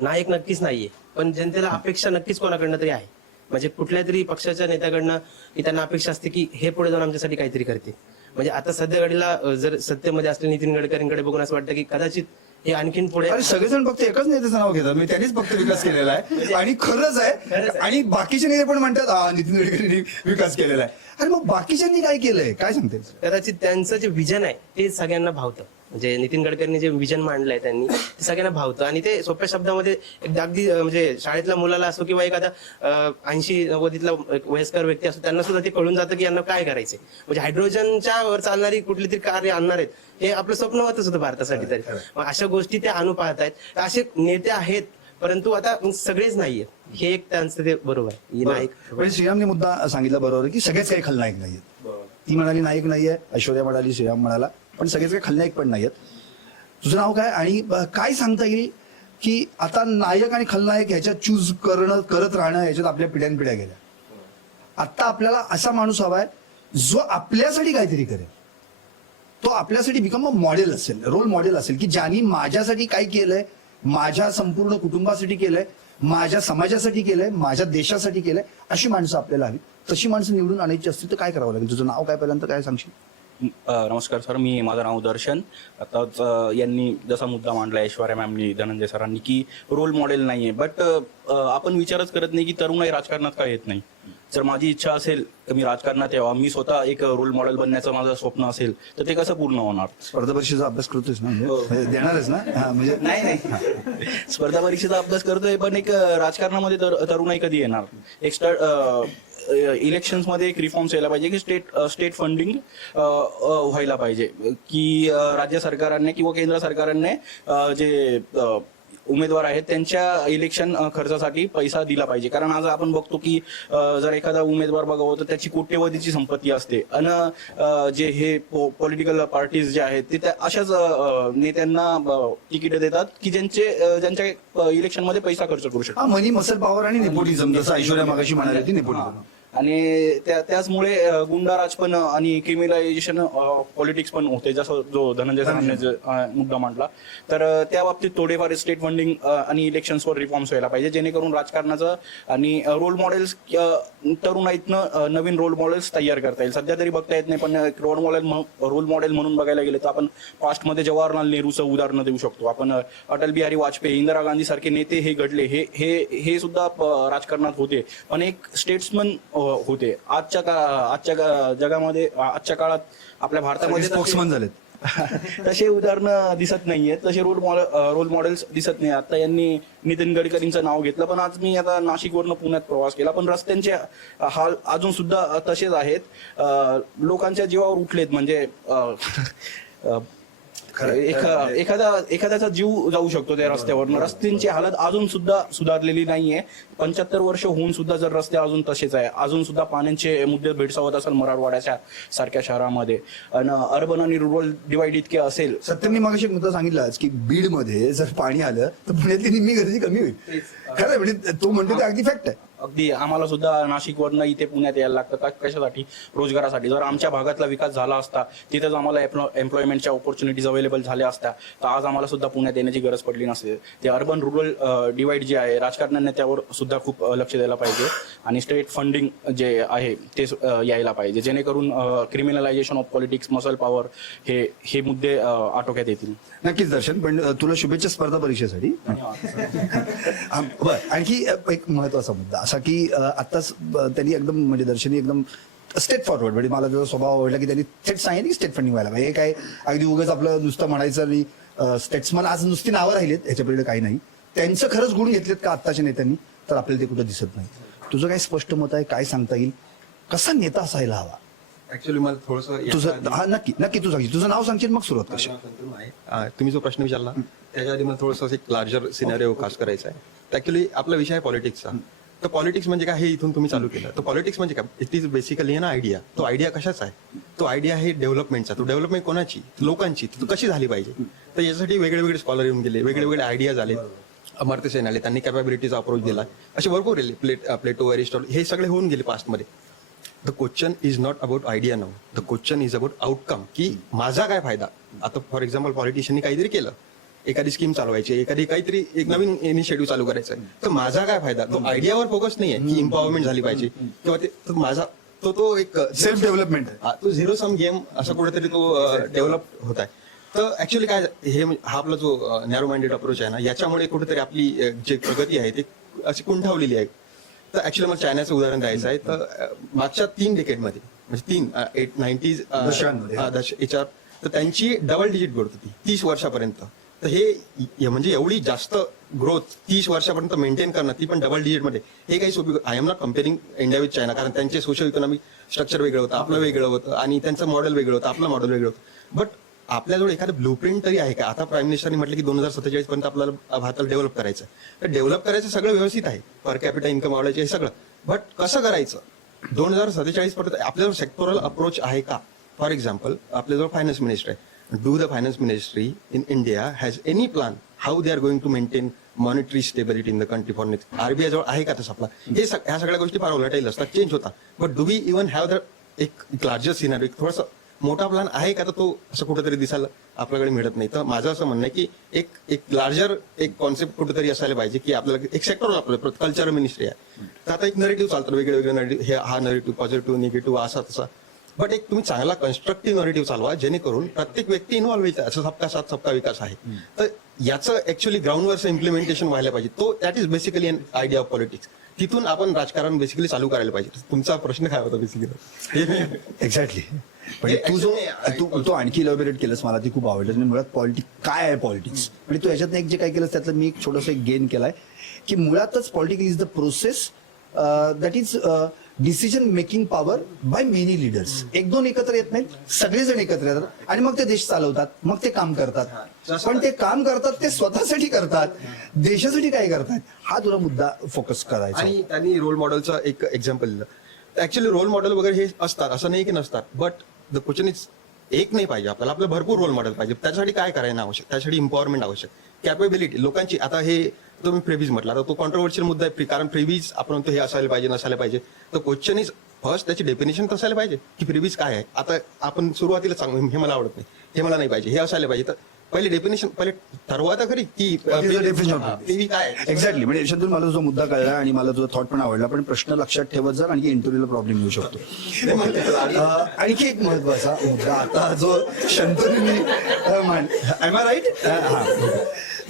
नायक नक्कीच नाहीये, पण जनतेला अपेक्षा नक्कीच कोणाकडनं तरी आहे. म्हणजे कुठल्या तरी पक्षाच्या नेत्याकडनं की त्यांना अपेक्षा असते की हे पुढे जाऊन आमच्यासाठी काहीतरी करते. म्हणजे आता सध्या घडीला जर सत्तेमध्ये असले नितीन गडकरींकडे बघून असं वाटतं की कदाचित हे आणखीन पुढे. अरे सगळेजण फक्त एकच नेत्याचं नाव घेतात, मी त्यांनीच फक्त विकास केलेला आहे. आणि खरंच आहे. आणि बाकीचे नेते पण म्हणतात नितीन गडकरींनी विकास केलेला आहे. अरे मग बाकीच्यांनी काय केलंय, काय सांगते? कदाचित त्यांचं जे विजन आहे ते सगळ्यांना भावतं. म्हणजे नितीन गडकरींनी जे विजन मांडलंय त्यांनी ते सगळ्यांना भावतं. आणि ते सोप्या शब्दामध्ये अगदी म्हणजे शाळेतल्या मुलाला असो किंवा एखादा 80-90 वयस्कर व्यक्ती असतो, त्यांना सुद्धा ते कळून जातं की यांना काय करायचंय. म्हणजे हायड्रोजनच्या वर चालणारी कुठली तरी कार्य आणणार आहेत, हे आपलं स्वप्नवतच होतं भारतासाठी. तरी मग अशा गोष्टी ते आणू पाहतायत. असे नेते आहेत, परंतु आता सगळेच नाहीयेत. हे एक त्यांचं ते बरोबर आहे. नायक म्हणजे श्रीरामने मुद्दा सांगितला बरोबर की सगळेच काही खलनायक नाहीयेत. ती म्हणाली नायक नाहीये, ऐश्वर्या म्हणाली, श्रीराम म्हणाला, पण सगळेच काही खलनायक पण नाहीयेत. तुझं नाव काय? आणि काय सांगता येईल की आता नायक आणि खलनायक ह्याच्यात चूज करत राहणं याच्यात आपल्या पिढ्यानपिढ्या गेल्या. आता आपल्याला असा माणूस हवाय जो आपल्यासाठी काहीतरी करेल. तो आपल्यासाठी बिकम अ मॉडेल असेल, रोल मॉडेल असेल, की ज्यांनी माझ्यासाठी काय केलंय, माझ्या संपूर्ण कुटुंबासाठी केलंय, माझ्या समाजासाठी केलंय, माझ्या देशासाठी केलंय. अशी माणसं आपल्याला हवी. तशी माणसं निवडून आणायची असतील तर काय करावं लागेल? तुझं नाव काय पहिल्यांदा काय सांगशील? नमस्कार सर, माझं नाव दर्शन. आताच यांनी जसा मुद्दा मांडला ऐश्वर्या मॅमनी, धनंजय सरांनी, की रोल मॉडेल नाहीये. बट आपण विचारच करत नाही की तरुणाई राजकारणात का येत नाही. जर माझी इच्छा असेल तर मी राजकारणात यावा, मी स्वतः एक रोल मॉडेल बनण्याचं माझं स्वप्न असेल तर ते कसं पूर्ण होणार? स्पर्धा परीक्षेचा अभ्यास करतोयस ना, म्हणजे देणारच ना? म्हणजे नाही स्पर्धा परीक्षेचा अभ्यास करतोय, पण एक राजकारणामध्ये तरुणाई कधी येणार? एक इलेक्शन्स मध्ये एक रिफॉर्म्स यायला पाहिजे की स्टेट फंडिंग व्हायला पाहिजे, की राज्य सरकारांनी किंवा केंद्र सरकारांनी जे उमेदवार आहेत त्यांच्या इलेक्शन खर्चासाठी पैसा दिला पाहिजे. कारण आज आपण बघतो की जर एखादा उमेदवार बघावं तर त्याची कोट्यवधीची संपत्ती असते. आणि जे हे पॉलिटिकल पार्टीज जे आहेत ते त्या अशाच नेत्यांना तिकीट देतात की ज्यांच्या इलेक्शन मध्ये पैसा खर्च करू शकतात. मनी मसल पॉवर आणि नेपोटिझम, जसं ऐश्वर्या मागाशी म्हणाली होती, नेपोटिझम. आणि त्याचमुळे गुंडाराज पण आणि क्रिमिनलायझेशन पॉलिटिक्स पण होते, जसं जो धनंजय सरांनी मुद्दा मांडला. तर त्या बाबतीत थोडेफार स्टेट फंडिंग आणि इलेक्शन्सवर रिफॉर्म्स व्हायला पाहिजे, जेणेकरून राजकारणाचं आणि रोल मॉडेल्स तरुणाईतनं नवीन रोल मॉडेल्स तयार करता येईल. सध्या तरी बघता येत नाही, पण रोल मॉडेल म्हणून बघायला गेले तर आपण पास्टमध्ये जवाहरलाल नेहरूचं उदाहरण देऊ शकतो. आपण अटल बिहारी वाजपेयी, इंदिरा गांधी सारखे नेते हे घडले, हे सुद्धा राजकारणात होते, पण एक स्टेट्समन होते. आजच्या जगामध्ये, आजच्या काळात आपल्या भारतामध्ये स्पोक्समन झालेत. तसे उदाहरणं दिसत नाहीयेत, तसे रोल मॉडेल्स दिसत नाही. आता यांनी नितीन गडकरींचं नाव घेतलं, पण आज मी आता नाशिकवरनं पुण्यात प्रवास केला, पण रस्त्यांचे हाल अजून सुद्धा तसेच आहेत. लोकांच्या जीवावर उठलेत, म्हणजे एखाद्याचा जीव जाऊ शकतो त्या रस्त्यावरनं. रस्त्यांची हालत अजून सुद्धा सुधारलेली नाहीये. 75 वर्ष होऊन सुद्धा जर रस्ते अजून तसेच आहे, अजून सुद्धा पाण्याचे मुद्दे भेडसावत असेल मराठवाड्याच्या सारख्या शहरामध्ये, आणि अर्बन आणि रुरल डिवाइड इतके असेल. सत्यमनी मागाशी एक मुद्दा सांगितलाच की बीडमध्ये जर पाणी आलं तर पुण्यातली निम्मी गर्दी कमी होईल. खरं म्हणजे तो म्हणतो ते अगदी फॅक्ट आहे. अगदी आम्हाला सुद्धा नाशिकवरनं इथे पुण्यात यायला लागतं. कशासाठी? रोजगारासाठी. जर आमच्या भागातला विकास झाला असता, तिथेच आम्हाला एम्प्लॉयमेंटच्या ऑपॉर्च्युनिटीज अवेलेबल झाल्या असत्या, तर आज आम्हाला सुद्धा पुण्यात येण्याची गरज पडली नसते. ते अर्बन रुरल डिवाइड जे आहे, राजकारण्यांनी त्यावर सुद्धा खूप लक्ष द्यायला पाहिजे, आणि स्टेट फंडिंग जे आहे ते यायला पाहिजे, जेणेकरून क्रिमिनलायझेशन ऑफ पॉलिटिक्स, मसल पॉवर हे मुद्दे आटोक्यात येतील. नक्कीच दर्शन, पण तुला शुभेच्छा स्पर्धा परीक्षेसाठी. बरं, आणखी एक महत्वाचा मुद्दा असा की आताच त्यांनी एकदम म्हणजे दर्शनी एकदम स्टेट फॉरवर्ड, म्हणजे मला त्याचा स्वभाव आवडला की त्यांनी थेट सांगितलं की स्टेट फंडिंग व्हायला पाहिजे. हे काय अगदी उगाच आपलं नुसतं म्हणायचं आणि स्टेट्समन आज नुसती नावं राहिलेत, ह्याच्यापर्यंत काही नाही. त्यांचं खरंच गुण घेतलेत का आत्ताच्या नेत्यांनी, तर आपल्याला ते कुठं दिसत नाही. तुझं काय स्पष्ट मत आहे, काय सांगता येईल, कसा नेता असायला हवा? ऍक्च्युअली मला थोडंसं तुझं हा नक्की तू सांगशील, तुझं नाव सांगशील मग सुरुवात कशी. तुम्ही जो प्रश्न विचारला त्याच्या आधी मला थोडंसं एक लार्जर सिनारिओ कास्ट करायचा आहे. ऍक्च्युअली आपला विषय आहे पॉलिटिक्सचा. तर पॉलिटिक्स म्हणजे काय हे इथून तुम्ही चालू केलं. तर पॉलिटिक्स म्हणजे काय? इट इज बेसिकली ना आयडिया. तो आयडिया कशाचा आहे? तो आयडिया आहे डेव्हलपमेंटचा. तो डेव्हलपमेंट कोणाची? लोकांची. तो कशी झाली पाहिजे? तर याच्यासाठी वेगळे वेगळे स्कॉलर येऊन गेले, वेगळे वेगळे आयडियाज आले. अमर्त्य सेन आले, त्यांनी कॅपॅबिलिटीचा अप्रोच दिला. असे भरपूर आले, प्लेटो, एरिस्टॉटल, हे सगळे होऊन गेले पास्टमध्ये. The question is not about idea now. The question is about outcome, की माझा काय फायदा. आता फॉर एक्झाम्पल पॉलिटिशियननी काहीतरी केलं, एखादी स्कीम चालवायची, एखादी काहीतरी एक नवीन इनिशिएटिव्ह चालू करायचं आहे, तर माझा काय फायदा. तो आयडियावर फोकस नाहीये की एम्पॉवरमेंट झाली पाहिजे किंवा ते माझा तो एक सेल्फ डेव्हलपमेंट आहे. तो झिरो सम गेम असा कुठेतरी तो डेव्हलप होत आहे. तर ऍक्च्युअली काय हे हा आपला जो नॅरो माइंडेड अप्रोच आहे ना, याच्यामुळे कुठेतरी आपली जी प्रगती आहे ती अशी कुंठावलेली आहे. तर ऍक्च्युअली मला चायनाचं उदाहरण द्यायचं आहे. तर मागच्या 3 डेकेडमध्ये म्हणजे 90s याच्यावर तर त्यांची डबल डिजिट ग्रोथ होती 30 वर्षापर्यंत. तर हे म्हणजे एवढी जास्त ग्रोथ 30 वर्षापर्यंत मेंटेन करणं, ती पण डबल डिजिटमध्ये, हे काही सोपी. I am not comparing India with China, कारण त्यांचे सोशल इकॉनॉमिक स्ट्रक्चर वेगळं होतं, आपलं वेगळं होतं, आणि त्यांचं मॉडेल वेगळं होतं, आपलं मॉडेल वेगळं होतं. बट आपल्याजवळ एखादं ब्लूप्रिंट तरी आहे का? आता प्राईम मिनिस्टरनी म्हटलं की 2047 पर्यंत आपल्याला भारताला डेव्हलप करायचं. तर डेव्हलप करायचं सगळं व्यवस्थित आहे, पर कॅपिटा इन्कम वाढवायचे हे सगळं, बट कसं करायचं? 2047 पर्यंत आपल्याजवळ सेक्टोरल अप्रोच आहे का? फॉर एक्झाम्पल आपल्याजवळ फायनान्स मिनिस्टर आहे. Do the finance ministry in India has any plan how they are going to maintain monetary stability in the country for next? RBI जवळ आहे का तसं आपला? ह्या सगळ्या गोष्टी फार व्हॉलटाईल असतात, चेंज होतात. But do we even have the एक लार्जर सिनारी, थोडासा मोठा प्लॅन आहे का? तर तो असं कुठेतरी दिसायला आपल्याकडे मिळत नाही. तर माझं असं म्हणणं आहे की एक लार्जर एक कॉन्सेप्ट कुठेतरी असायला पाहिजे की आपल्याला एक सेक्टर आपलं कल्चरल मिनिस्ट्री आहे. तर आता एक नरेटिव्ह चालतं, वेगळे वेगळे नरेटिव्ह, हा नरेटिव्ह पॉझिटिव्ह, निगेटिव्ह, असा तसा. बट एक तुम्ही चांगला कन्स्ट्रक्टिव्ह नरेटिव्ह चालवा, जेणेकरून प्रत्येक व्यक्ती इन्व्हॉल्व्ह होईल. असं सबका साथ सबका विकास आहे. तर याचं ऍक्च्युअली ग्राउंडवरचं इम्प्लिमेंटेशन व्हायला पाहिजे. तो that is basically an idea of politics. तिथून आपण राजकारण बेसिकली चालू करायला पाहिजे. तुमचा प्रश्न काय होता बेसिकली? एक्झॅक्टली. पण तू आणखी इलॉबरेट केलंस, मला ती खूप आवडलं. म्हणजे मुळात पॉलिटिक्स काय आहे, पॉलिटिक्स म्हणजे तू याच्यात एक जे काय केलंस त्यातलं मी एक छोटंसं एक गेन केलाय की मुळातच politics is the process that is decision making power by many leaders. 1-2 एकत्र येत नाहीत, सगळेजण एकत्र येतात आणि मग ते देश चालवतात, मग ते काम करतात. पण ते काम करतात ते स्वतःसाठी करतात, देशासाठी काय करतात, हा तुला मुद्दा फोकस करायचा. आणि त्यांनी रोल मॉडेलचा एक एक्झाम्पल दिलं. ऍक्च्युअली रोल मॉडेल वगैरे हे असतात, असं नाही की नसतात. बट द क्वेश्चन इज एक नाही पाहिजे आपल्याला, आपलं भरपूर रोल मॉडेल पाहिजे. त्याच्यासाठी काय करायला आवश्यक? त्यासाठी एम्पॉवरमेंट आवश्यक, कॅपेबिलिटी लोकांची. आता हे तुम्ही प्रेव्हीज म्हटला तर तो कॉन्ट्रोवर्शियल मुद्दा आहे कारण प्रेव्हीज आपण म्हणतो हे असायला पाहिजे नसायला पाहिजे तर क्वेश्चन इज फर्स्ट त्याची डेफिनेशन तर असायला पाहिजे की प्रेव्हीज काय आहे. आता आपण सुरुवातीला सांगू हे मला आवडत नाही हे मला नाही पाहिजे हे असायला पाहिजे तर पहिले डेफिनेशन पहिले ठरवा तर खरी की प्रेव्ही काय आहे. एक्झॅक्टली. म्हणजे याच्यातून मला तुझा मुद्दा कळला आणि मला तुझा थॉट पण आवडला, पण प्रश्न लक्षात ठेवत जर आणखी इंटरव्ह्यूला प्रॉब्लेम येऊ शकतो. आणखी एक महत्वाचा मुद्दा आता जो शंतनूने एम आय राईट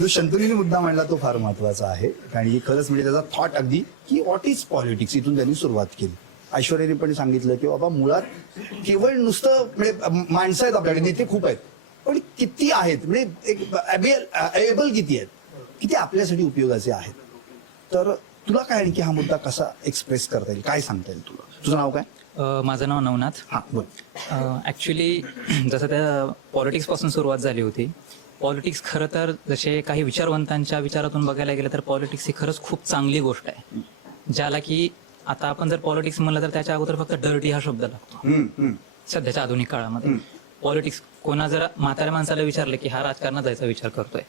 जो शंतनूने मुद्दा मांडला तो फार महत्वाचा आहे आणि खरंच म्हणजे त्याचा थॉट अगदी की व्हॉट इज पॉलिटिक्स इथून त्यांनी सुरुवात केली. ऐश्वर्याने पण सांगितलं की बाबा मुळात केवळ नुसतं म्हणजे माणसं आहेत आपल्याकडे नेते खूप आहेत पण किती आहेत म्हणजे एबल किती आहेत किती आपल्यासाठी उपयोगाचे आहेत. तर तुला काय आणखी हा मुद्दा कसा एक्सप्रेस करता येईल काय सांगता येईल तुला. तुझं नाव काय. माझं नाव नवनाथ. हा बोल. ॲक्च्युली जसं त्या पॉलिटिक्स पासून सुरुवात झाली होती. पॉलिटिक्स खरं तर जसे काही विचारवंतांच्या विचारातून बघायला गेलं तर पॉलिटिक्स ही खरंच खूप चांगली गोष्ट आहे ज्याला की आता आपण जर पॉलिटिक्स म्हणलं तर त्याच्या अगोदर फक्त डर्टी हा शब्द लागतो सध्याच्या आधुनिक काळामध्ये. पॉलिटिक्स कोणा जर म्हाताऱ्या माणसाला विचारलं की हा राजकारणात जायचा विचार करतोय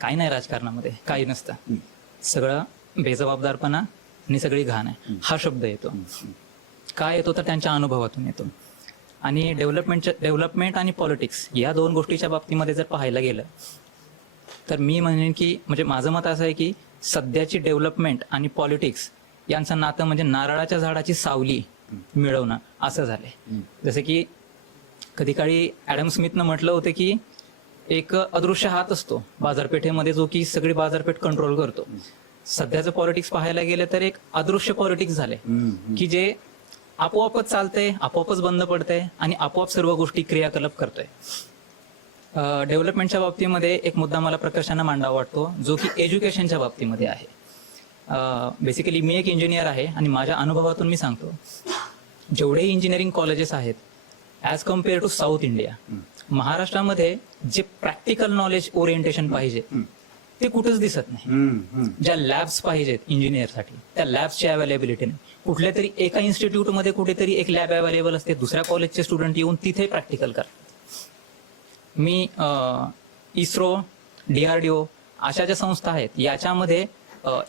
काही नाही राजकारणामध्ये काही नसतं सगळं बेजबाबदारपणा आणि सगळी घाण आहे हा शब्द येतो. काय येतो तर त्यांच्या अनुभवातून येतो. आणि डेव्हलपमेंट आणि पॉलिटिक्स या दोन गोष्टीच्या बाबतीमध्ये जर पाहायला गेलं तर मी म्हणेन की म्हणजे माझं मत असं आहे की सध्याची डेव्हलपमेंट आणि पॉलिटिक्स यांचं नातं म्हणजे नारळाच्या झाडाची सावली मिळवणं असं झालंय. जसं की कधी काळी ॲडम स्मिथनं म्हटलं होतं की एक अदृश्य हात असतो बाजारपेठेमध्ये जो की सगळी बाजारपेठ कंट्रोल करतो. सध्याचं पॉलिटिक्स पाहायला गेलं तर एक अदृश्य पॉलिटिक्स झालंय की जे आपोआपच चालतंय आपोआपच बंद पडतंय आणि आपोआप सर्व गोष्टी क्रियाकलाप करतोय. डेव्हलपमेंटच्या बाबतीमध्ये एक मुद्दा मला प्रकर्षानं मांडावा वाटतो जो की एज्युकेशनच्या बाबतीमध्ये आहे. बेसिकली मी एक इंजिनियर आहे आणि माझ्या अनुभवातून मी सांगतो जेवढे इंजिनिअरिंग कॉलेजेस आहेत as compare to South India महाराष्ट्रामध्ये जे प्रॅक्टिकल नॉलेज ओरिएंटेशन पाहिजे ते कुठंच दिसत नाही. ज्या लॅब्स पाहिजेत इंजिनियरसाठी त्या लॅब्सची अवेलेबिलिटी नाही. कुठल्या तरी एका इन्स्टिट्यूटमध्ये कुठेतरी एक लॅब अवेलेबल असते दुसऱ्या कॉलेजचे स्टुडंट येऊन तिथे प्रॅक्टिकल करतात. मी इस्रो DRDO अशा ज्या संस्था आहेत याच्यामध्ये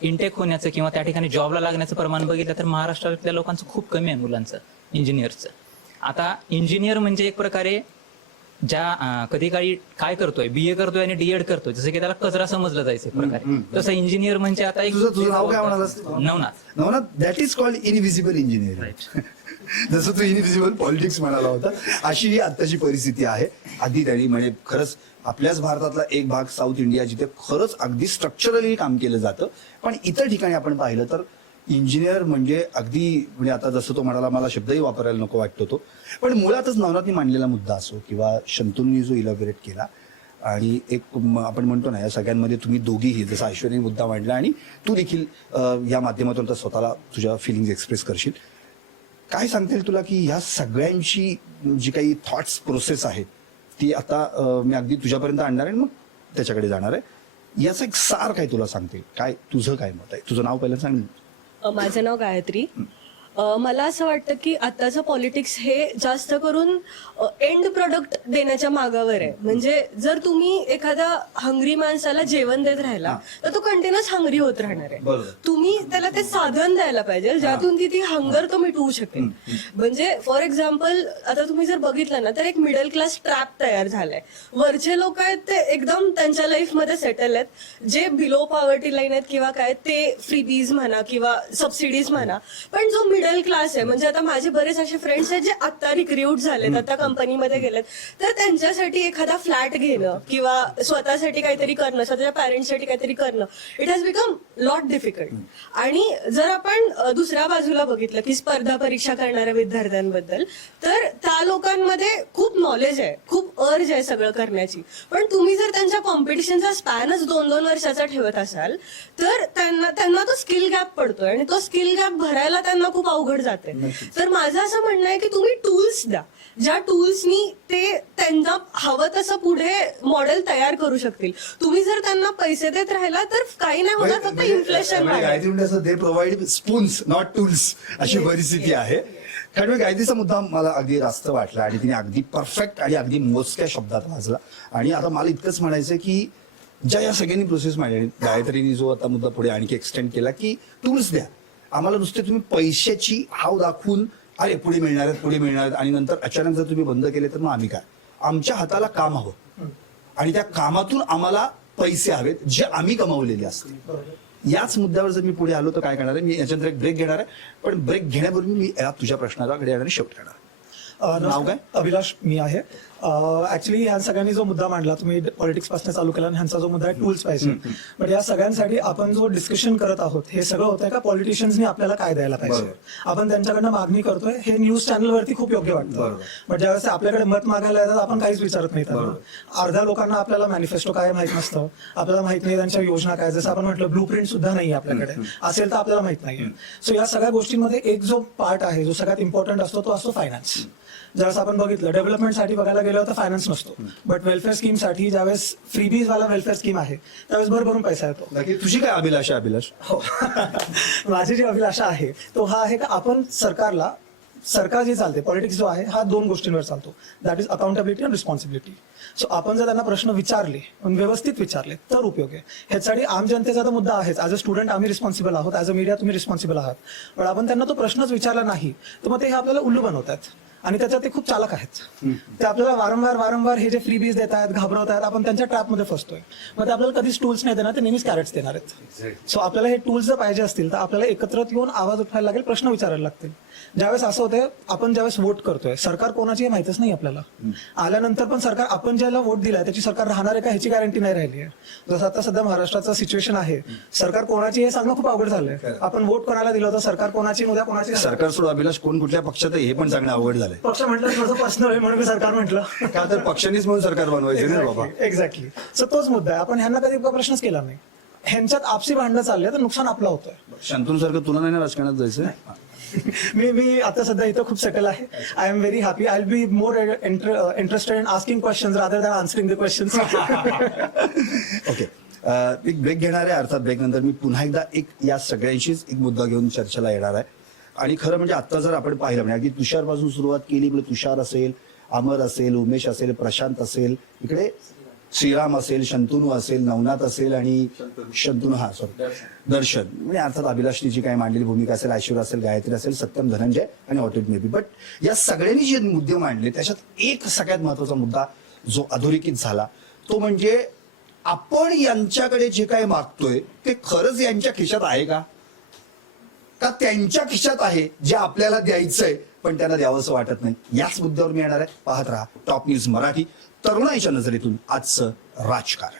इनटेक होण्याचं किंवा त्या ठिकाणी जॉबला लागण्याचं प्रमाण बघितलं तर महाराष्ट्रातल्या लोकांचं खूप कमी आहे मुलांचं इंजिनियरचं. आता इंजिनियर म्हणजे एक प्रकारे ज्या कधी काही काय करतोय BA करतोय आणि DED करतोय जसं की त्याला कचरा समजलं जायचं एक प्रकारे तसं इंजिनियर म्हणजे आता एक तुझं नाव काय म्हणालास. Navnath. That is called invisible engineering. जसं तू इनव्हिजिबल पॉलिटिक्स म्हणाला होता अशी ही आत्ताची परिस्थिती आहे. अगदी त्यांनी म्हणजे खरंच आपल्याच भारतातला एक भाग साऊथ इंडिया जिथे खरंच अगदी स्ट्रक्चरली काम केलं जातं पण इतर ठिकाणी आपण पाहिलं तर इंजिनियर म्हणजे अगदी म्हणजे आता जसं तो म्हणाला मला शब्दही वापरायला नको वाटतो तो पण मुळातच नवनाथनी मांडलेला मुद्दा असो किंवा शंतनूंनी जो इलॅबोरेट केला आणि एक आपण म्हणतो ना या सगळ्यांमध्ये तुम्ही दोघीही जसा ऐश्वर्याने मुद्दा मांडला आणि तू देखील या माध्यमातून तर स्वतःला तुझ्या फिलिंग्स एक्सप्रेस करशील. काय सांगता येईल तुला की ह्या सगळ्यांची जी काही थॉट्स प्रोसेस आहे ती आता मी अगदी तुझ्यापर्यंत आणणार आहे मग त्याच्याकडे जाणार आहे. याचा एक सार काय तुला सांगते काय तुझं काय मत आहे. तुझं नाव पहिलं सांग. माझं नाव गायत्री. मला असं वाटतं की आताचं पॉलिटिक्स हे जास्त करून एंड प्रोडक्ट देण्याच्या मागावर आहे. म्हणजे जर तुम्ही एखाद्या हंग्री माणसाला जेवण देत राहिला तर तो कंटिन्युअस हंग्री होत राहणार आहे. तुम्ही त्याला ते साधन द्यायला पाहिजे ज्यातून ती हंगर तो मिटवू शकेल. म्हणजे फॉर एक्झाम्पल आता तुम्ही जर बघितलं ना तर एक मिडल क्लास ट्रॅप तयार झालाय. वरचे लोक आहेत ते एकदम त्यांच्या लाईफमध्ये सेटल आहेत जे बिलो पॉवर्टी लाईन आहेत किंवा काय ते फ्रीबीज म्हणा किंवा सबसिडीज म्हणा. पण जो मिडल क्लास आहे म्हणजे आता माझे बरेच असे फ्रेंड्स आहेत जे आता रिक्रूट झालेत आता कंपनीमध्ये गेलेत तर त्यांच्यासाठी एखादा फ्लॅट घेणं किंवा स्वतःसाठी काहीतरी करणं स्वतःच्या पॅरेंट्ससाठी काहीतरी करणं it has become lot difficult. आणि जर आपण दुसऱ्या बाजूला बघितलं की स्पर्धा परीक्षा करणाऱ्या विद्यार्थ्यांबद्दल तर त्या लोकांमध्ये खूप नॉलेज आहे खूप अर्ज आहे सगळं करण्याची. पण तुम्ही जर त्यांच्या कॉम्पिटिशनचा स्पॅनच 2-2 वर्षाचा ठेवत असाल तर त्यांना तो स्किल गॅप पडतोय आणि तो स्किल गॅप भरायला त्यांना खूप अवघड जाते. तर माझं असं म्हणणं आहे की तुम्ही टूल्स द्या ज्या टूल्सनी ते त्यांना हवं तसं पुढे मॉडेल तयार करू शकतील. तुम्ही जर त्यांना पैसे देत राहिला तर काही नाही होणार फक्त inflation they provide spoons not tools अशी परिस्थिती आहे. कारण गायत्रीचा मुद्दा मला अगदी रास्त वाटला आणि तिने अगदी परफेक्ट आणि अगदी मोजक्या शब्दात वाजला. आणि आता मला इतकंच म्हणायचं की ज्या या सगळ्यांनी प्रोसेस मांडली, गायत्रीने जो आता मुद्दा पुढे आणखी एक्सटेंड केला की टूल्स द्या आम्हाला, नुसते तुम्ही पैशाची हाव दाखवून अरे पुढे मिळणार आहेत आणि नंतर अचानक जर तुम्ही बंद केले तर मग आम्ही काय, आमच्या हाताला काम हवं आणि त्या कामातून आम्हाला पैसे हवेत जे आम्ही कमावलेले असतील. याच मुद्द्यावर जर मी पुढे आलो तर काय करणार आहे, मी याच्यानंतर एक ब्रेक घेणार आहे, पण ब्रेक घेण्यापूर्वी मी तुझ्या प्रश्नाकडे येणार शेवट करणार. नाव काय? अभिलाष मी आहे. ऍक्च्युली ह्या सगळ्यांनी जो मुद्दा मांडला, तुम्ही पॉलिटिक्स पासून चालू केला आणि ह्यांचा जो मुद्दा आहे टूल्स पाहिजे, बट या सगळ्यांसाठी आपण जो डिस्कशन करत आहोत हे सगळं होतंय का पॉलिटिशियन्सनी आपल्याला काय द्यायला पाहिजे, आपण त्यांच्याकडनं मागणी करतोय, हे न्यूज चॅनलवरती खूप योग्य वाटतं. बट ज्यावेळेस आपल्याकडे मत मागायला येतात आपण काहीच विचारत नाही त्यांना. अर्ध्या लोकांना आपल्याला मॅनिफेस्टो काय माहित नसतं, आपल्याला माहित नाही त्यांच्या योजना काय, जसं आपण म्हटलं ब्लू प्रिंट सुद्धा नाही आपल्याकडे, असेल तर आपल्याला माहित नाहीये. सो या सगळ्या गोष्टींमध्ये एक जो पार्ट आहे जो सगळ्यात इम्पॉर्टंट असतो तो असतो फायनान्स. ज्यावेळेस आपण बघितलं डेव्हलपमेंटसाठी बघायला गेलो तर फायनान्स नसतो, बट वेलफेअर स्कीमसाठी ज्यावेळेस फ्रीबीज वाला वेलफेअर स्कीम आहे त्यावेळेस भरभरून पैसा येतो. तुझी काय अभिलाषा? अभिलाष, हो माझी जी अभिलाषा आहे तो हा आहे का आपण सरकार जे चालते पॉलिटिक्स जो आहे हा 2 गोष्टींवर चालतो, दॅट इज अकाउंटेबिलिटी आणि रिस्पॉन्सिबिलिटी. सो आपण जर त्यांना प्रश्न विचारले पण व्यवस्थित विचारले तर उपयोग आहे. ह्यासाठी आम जनतेचा तर मुद्दा आहेच, ऍज अ स्टुडंट आम्ही रिस्पॉन्सिबल आहोत, ऍज अ मीडिया तुम्ही रिस्पॉन्सिबल आहात, पण आपण त्यांना तो प्रश्नच विचारला नाही तर मग ते हे आपल्याला उल्लू बनवतात आणि त्याच्यात ते खूप चालक आहेत. ते आपल्याला वारंवार हे जे फ्रीबीज देत आहेत, घाबरवत आहेत, आपण त्यांच्या ट्रॅपमध्ये फसतोय. मग ते आपल्याला कधीच टूल्स नाही देणार, ते नेहमीच कॅरेट्स देणार आहेत. सो आपल्याला हे टूल्स जर पाहिजे असतील तर आपल्याला एकत्र येऊन आवाज उठवायला लागेल, प्रश्न विचारायला लागतील. ज्यावेळेस असं होतंय आपण ज्यावेळेस वोट करतोय सरकार कोणाची हे माहितच नाही आपल्याला, आल्यानंतर पण सरकार आपण ज्याला वोट दिलाय त्याची सरकार राहणार आहे का ह्याची गॅरंटी नाही राहिली आहे. जसं आता सध्या महाराष्ट्राचं सिच्युएशन आहे, सरकार कोणाची हे सांगणं खूप अवघड झालंय. आपण वोट कोणाला दिलं होतं, सरकार कोणाची उद्या कोणाची, सरकार सोड अभिलाष, कोण कुठल्या पक्षात आहे हे पण सांगणं अवघड झालंय. पक्ष म्हटलं थोडंसं पर्सनल आहे म्हणून मी सरकार म्हटलं, का तर पक्षांनीच म्हणून सरकार बनवायचं ना बाबा. एक्झॅक्टली. सो तोच मुद्दा आहे, आपण ह्यांना कधी प्रश्नच केला नाही. ह्यांच्यात आपसी भांडणं चालले तर नुकसान आपलं होतंय. शांतूसारखं तुला नाही ना राजकारणात जायचं? मी आता सध्या इथं खूप सेटल आहे. I am very happy. I will be more interested in asking questions rather than answering the questions. Okay, एक ब्रेक घेणार आहे. अर्थात ब्रेक नंतर मी पुन्हा एकदा या सगळ्यांशीच एक मुद्दा घेऊन चर्चेला येणार आहे. आणि खरं म्हणजे आता जर आपण पाहिलं म्हणजे अगदी तुषारपासून सुरुवात केली, म्हणजे तुषार असेल, अमर असेल, उमेश असेल, प्रशांत असेल, इकडे श्रीराम असेल, शंतनू असेल, नवनाथ असेल आणि शंतनू दर्शन, म्हणजे अर्थात अभिलाषनी जी काही मांडलेली भूमिका असेल, ऐश्वर्या असेल, गायत्री असेल, सत्यम, धनंजय आणि ऑटेट मे बी. बट या सगळ्यांनी जे मुद्दे मांडले त्याच्यात एक सगळ्यात महत्वाचा मुद्दा जो अधोरेखित झाला तो म्हणजे आपण यांच्याकडे जे काही मागतोय ते खरंच यांच्या खिशात आहे का त्यांच्या खिशात आहे जे आपल्याला द्यायचंय पण त्यांना द्यावंसं वाटत नाही. याच मुद्द्यावर मी येणार आहे. पाहत राहा टॉप न्यूज मराठी, तरुणाईच्या नजरेतून आजचं राजकारण.